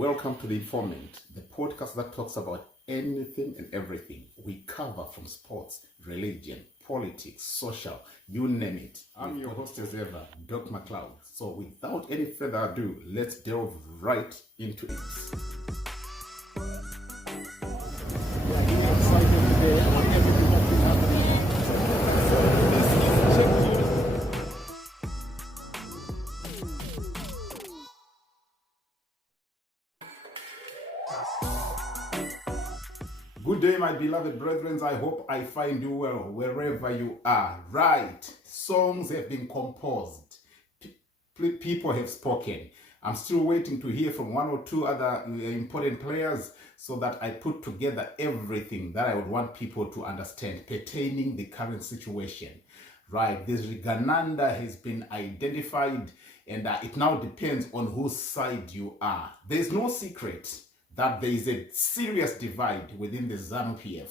Welcome to The Informant, the podcast that talks about anything and everything. We cover from sports, religion, politics, social, you name it. I'm your host as ever, Doc McLeod. So without any further ado, let's delve right into it. Good day, my beloved brethren. I hope I find you well wherever you are. Right, songs have been composed. People have spoken. I'm still waiting to hear from one or two other important players so that I put together everything that I would want people to understand pertaining the current situation. Right, this Rigananda has been identified, and it now depends on whose side you are. There's no secret that there is a serious divide within the ZANU PF,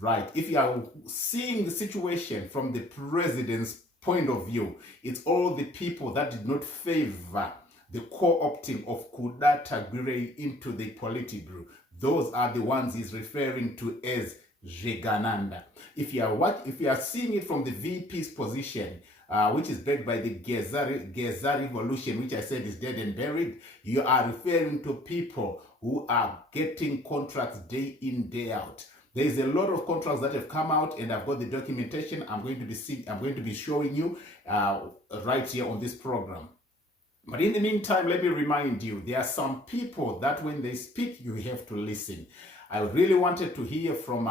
right? If you are seeing the situation from the president's point of view, it's all the people that did not favor the co-opting of Kuda Tagwirei into the Politburo. Those are the ones he's referring to as Rigananda. If you are seeing it from the VP's position, which is backed by the Geza revolution, which I said is dead and buried, you are referring to people who are getting contracts day in, day out. There is a lot of contracts that have come out, and I've got the documentation. I'm going to be showing you right here on this program. But in the meantime, let me remind you, there are some people that when they speak, you have to listen. I really wanted to hear from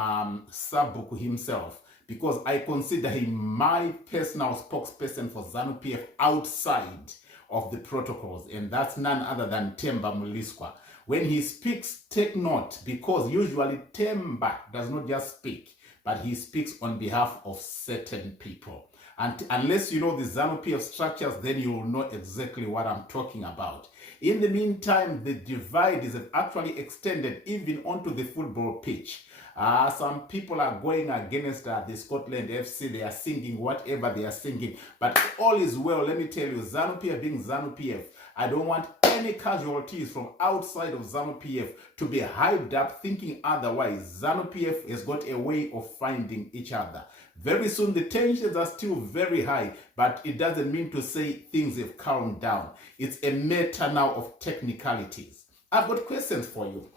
Sabuku himself, because I consider him my personal spokesperson for ZANU PF outside of the protocols, and that's none other than Themba Muliswa. When he speaks, take note, because usually Themba does not just speak, but he speaks on behalf of certain people. And unless you know the ZANU PF structures, then you will know exactly what I'm talking about. In the meantime, the divide is actually extended even onto the football pitch. Some people are going against the Scotland FC. They are singing whatever they are singing. But all is well. Let me tell you, ZANU PF being ZANU PF, I don't want any casualties from outside of ZANU PF to be hyped up thinking otherwise. ZANU PF has got a way of finding each other. Very soon the tensions are still very high, but it doesn't mean to say things have calmed down. It's a matter now of technicalities. I've got questions for you.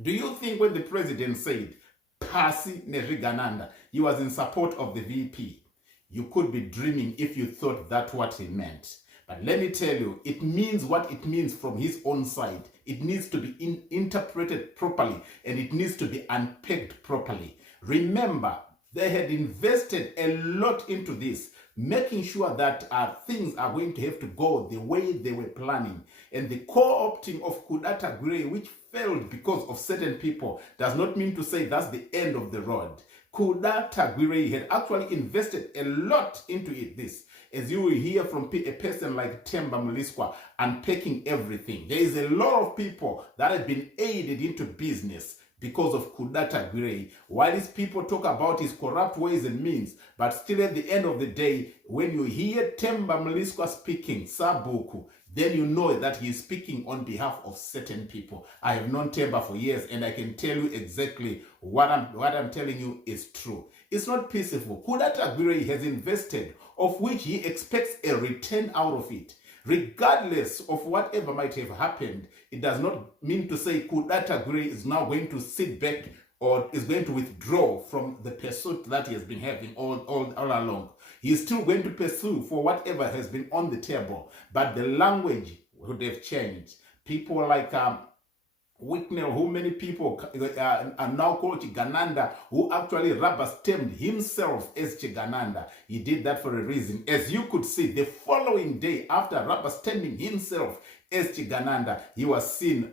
Do you think when the president said Pasi Nerigananda, he was in support of the VP? You could be dreaming if you thought that's what he meant. But let me tell you, it means what it means from his own side. It needs to be interpreted properly, and it needs to be unpacked properly. Remember, they had invested a lot into this, making sure that things are going to have to go the way they were planning. And the co-opting of Kuda Tagwirei, which failed because of certain people, does not mean to say that's the end of the road. Kuda Tagwirei had actually invested a lot into this. As you will hear from a person like Themba Muliswa unpacking everything. There is a lot of people that have been aided into business because of Kuda Tagwirei. While these people talk about his corrupt ways and means, but still at the end of the day, when you hear Themba Muliswa speaking, Sabuku, then you know that he is speaking on behalf of certain people. I have known Themba for years, and I can tell you exactly what I'm telling you is true. It's not peaceful. Kuda Tagwirei has invested, of which he expects a return out of it. Regardless of whatever might have happened, it does not mean to say Kuda Tagwirei is now going to sit back or is going to withdraw from the pursuit that he has been having all along. He is still going to pursue for whatever has been on the table, but the language would have changed. People like Wicknell, who many people are now called Chigananda, who actually rubber-stamped himself as Chigananda. He did that for a reason. As you could see, the following day after rubber-stamping himself as Chigananda, he was seen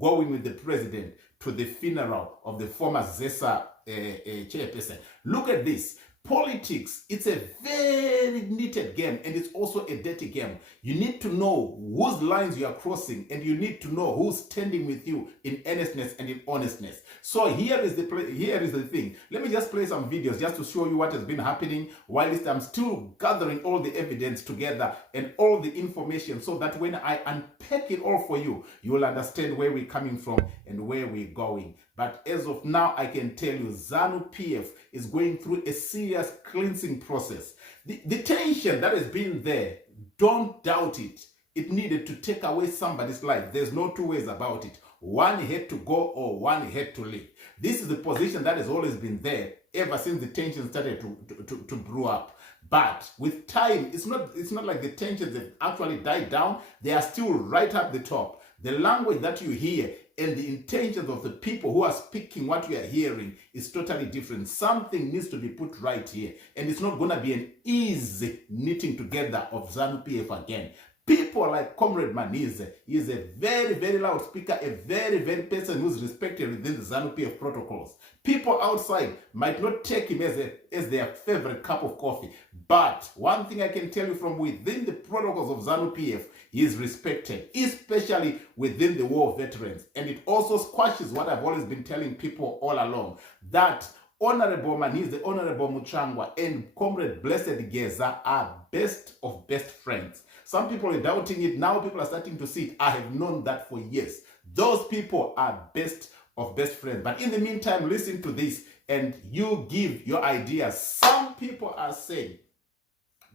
going with the president to the funeral of the former ZESA chairperson. Look at this. Politics, it's a very knitted game, and it's also a dirty game. You need to know whose lines you are crossing, and you need to know who's standing with you in earnestness and in honestness. So here is the thing. Let me just play some videos just to show you what has been happening whilst I'm still gathering all the evidence together and all the information, so that when I unpack it all for you, you will understand where we're coming from and where we're going. But as of now, I can tell you ZANU PF is going through a serious cleansing process. The tension that has been there, don't doubt it. It needed to take away somebody's life. There's no two ways about it. One had to go or one had to leave. This is the position that has always been there ever since the tension started to brew up. But with time, it's not like the tensions have actually died down. They are still right up the top. The language that you hear and the intentions of the people who are speaking what you are hearing is totally different. Something needs to be put right here. And it's not going to be an easy knitting together of ZANU PF again. People like Comrade Manize, he is a very, very loud speaker, a very, very person who's respected within the ZANU PF protocols. People outside might not take him as their favorite cup of coffee. But one thing I can tell you from within the protocols of ZANU PF, he is respected, especially within the war veterans. And it also squashes what I've always been telling people all along, that Honorable Manize, Honorable Muchangwa, and Comrade Blessed Geza are best of best friends. Some people are doubting it. Now people are starting to see it. I have known that for years. Those people are best of best friends. But in the meantime, listen to this and you give your ideas. Some people are saying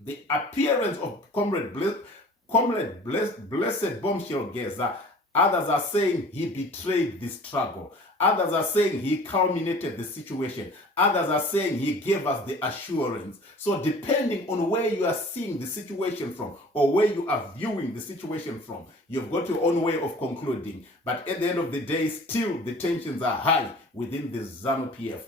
the appearance of Comrade Blessed Bombshell Geza, others are saying he betrayed the struggle. Others are saying he culminated the situation. Others are saying he gave us the assurance. So depending on where you are seeing the situation from or where you are viewing the situation from, you've got your own way of concluding. But at the end of the day, still the tensions are high within the ZANU PF.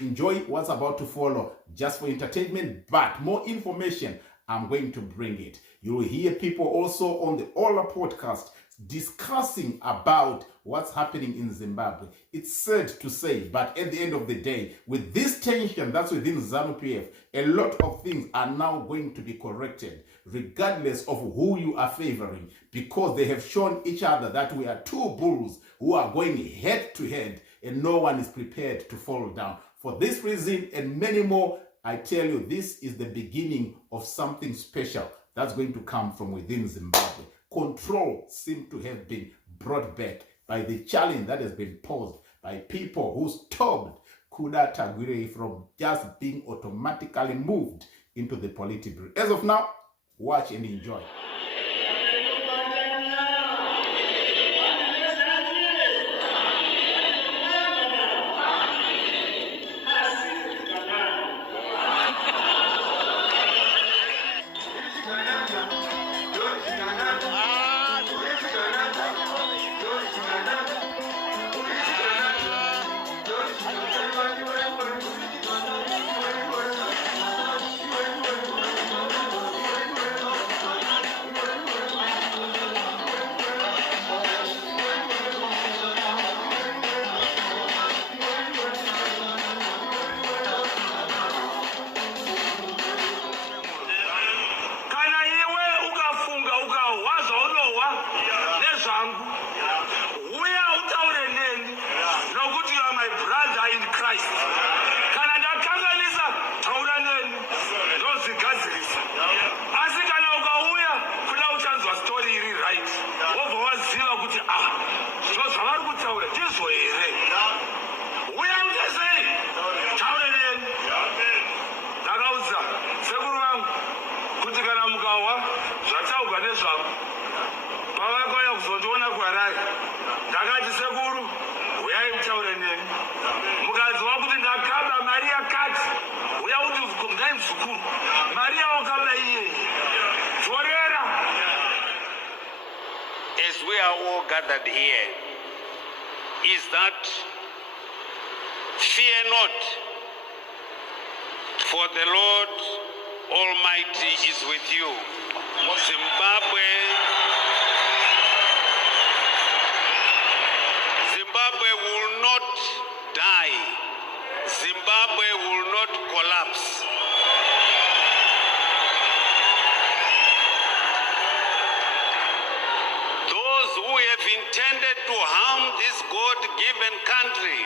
Enjoy what's about to follow just for entertainment, but more information, I'm going to bring it. You will hear people also on the Ola podcast discussing about what's happening in Zimbabwe. It's sad to say, but at the end of the day, with this tension that's within ZANU PF, a lot of things are now going to be corrected, regardless of who you are favoring, because they have shown each other that we are two bulls who are going head to head, and no one is prepared to fall down. For this reason and many more, I tell you, this is the beginning of something special that's going to come from within Zimbabwe. Control seems to have been brought back by the challenge that has been posed by people who stopped Kuda Tagwirei from just being automatically moved into the Politburo. As of now, watch and enjoy. As we are all gathered here, is that fear not, for the Lord Almighty is with you. Zimbabwe will not die. Zimbabwe will not collapse. to harm this God-given country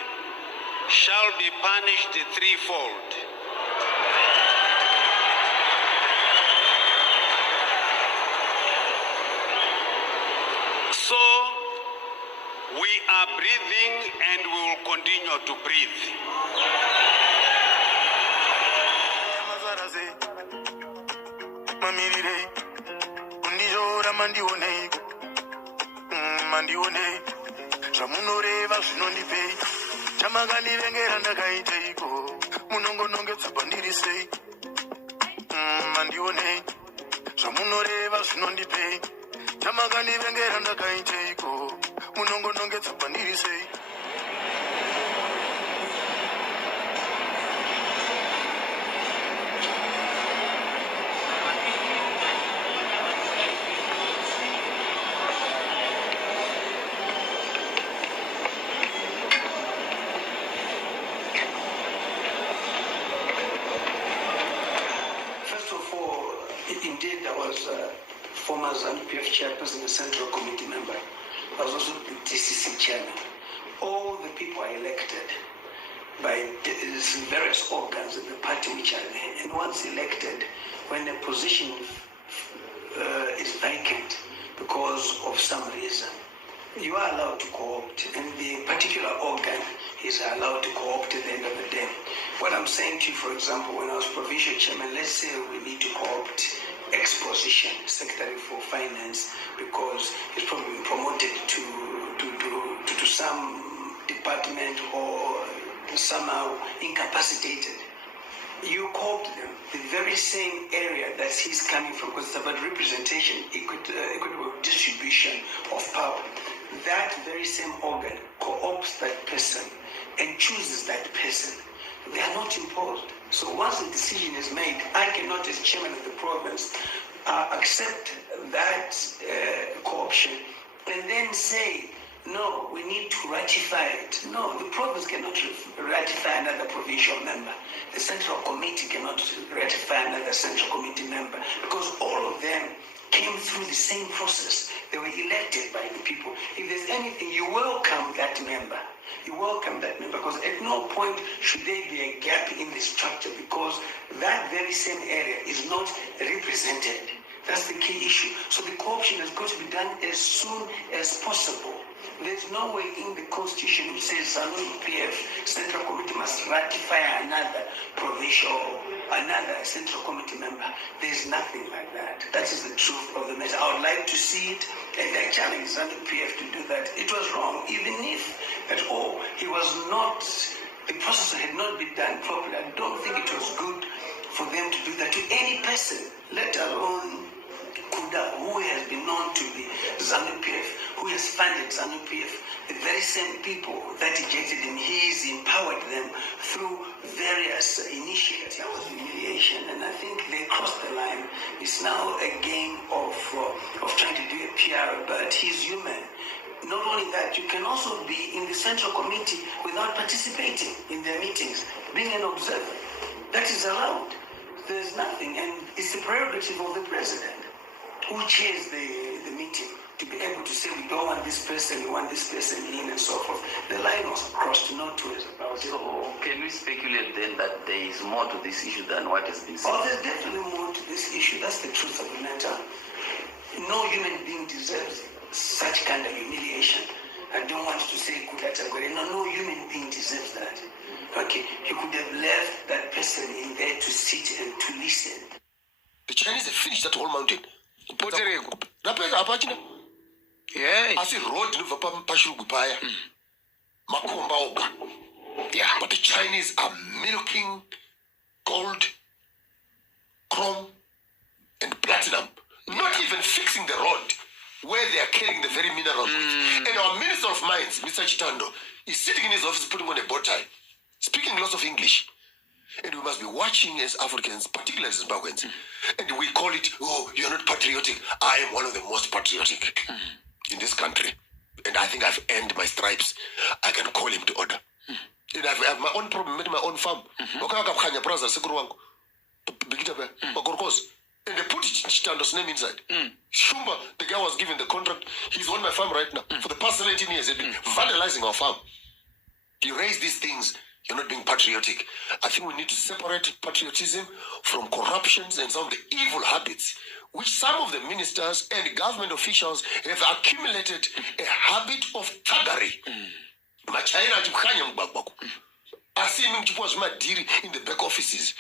shall be punished threefold. So, we are breathing and we will continue to breathe. Indeed, I was former ZANU PF chairperson and central committee member. I was also the DCC chairman. All the people are elected by various organs in the party which are there. And once elected, when a position is vacant because of some reason, you are allowed to co-opt, and the particular organ is allowed to co-opt at the end of the day. What I'm saying to you, for example, when I was provincial chairman, let's say we need to co-opt exposition, Secretary for Finance, because he's probably been promoted to some department or somehow incapacitated. You co-opt them, the very same area that he's coming from, because it's about representation, equitable distribution of power. That very same organ co-opts that person and chooses that person. They are not imposed. So once the decision is made, I cannot, as chairman of the province, accept that co-option and then say, no, we need to ratify it. No, the province cannot ratify another provincial member. The central committee cannot ratify another central committee member, because all of them came through the same process. They were elected by the people. If there's anything, you welcome that member. You welcome that member, because at no point should there be a gap in the structure, because that very same area is not represented. That's the key issue. So the co-option has got to be done as soon as possible. There's no way in the constitution which says ZANU PF Central Committee must ratify another central committee member. There's nothing like that. That is the truth of the matter. I would like to see it, and I challenge ZANU PF to do that. It was wrong, even if at all he was not, the process had not been done properly. I don't think it was good for them to do that to any person, let alone Kuda, who has been known to be ZANU PF, who has funded ZANU PF. The very same people that ejected him, he's empowered them through various initiatives. That was humiliation, and I think they crossed the line. It's now a game of trying to do a PR, but he's human. Not only that, you can also be in the central committee without participating in their meetings, being an observer. That is allowed. There's nothing, and it's the prerogative of the president who chairs the meeting to be able to say, we don't want this person, we want this person in, and so forth. The line was crossed, no two ways about it. So can we speculate then that there is more to this issue than what has been said? Oh, there's definitely more to this issue. That's the truth of the matter. No human being deserves such kind of humiliation. I don't want to say Kuda Tagwirei. No human being deserves that. Okay, he could have left that person in there to sit and to listen. The Chinese have finished that whole mountain. Boterekwa. Yeah. I see road no pashugu paya. Makomba oga. Yeah. But the Chinese are milking gold, chrome, and platinum. Not even fixing the road where they are carrying the very minerals with. And our Minister of Mines, Mr. Chitando, is sitting in his office putting on a bow tie, speaking lots of English. And we must be watching as Africans, particularly as Zimbabweans. And we call it, oh, you're not patriotic. I am one of the most patriotic in this country. And I think I've earned my stripes. I can call him to order. And I have my own problem, my own farm. And they put Chitando's name inside. Shumba, the guy was given the contract. He's on my farm right now. For the past 17 years, they've been vandalizing our farm. You raise these things, you're not being patriotic. I think we need to separate patriotism from corruptions and some of the evil habits which some of the ministers and government officials have accumulated a habit of thuggery. Machaira achikukhanya mugwagwako. Asimi mchipwa zvimadhiri in the back offices.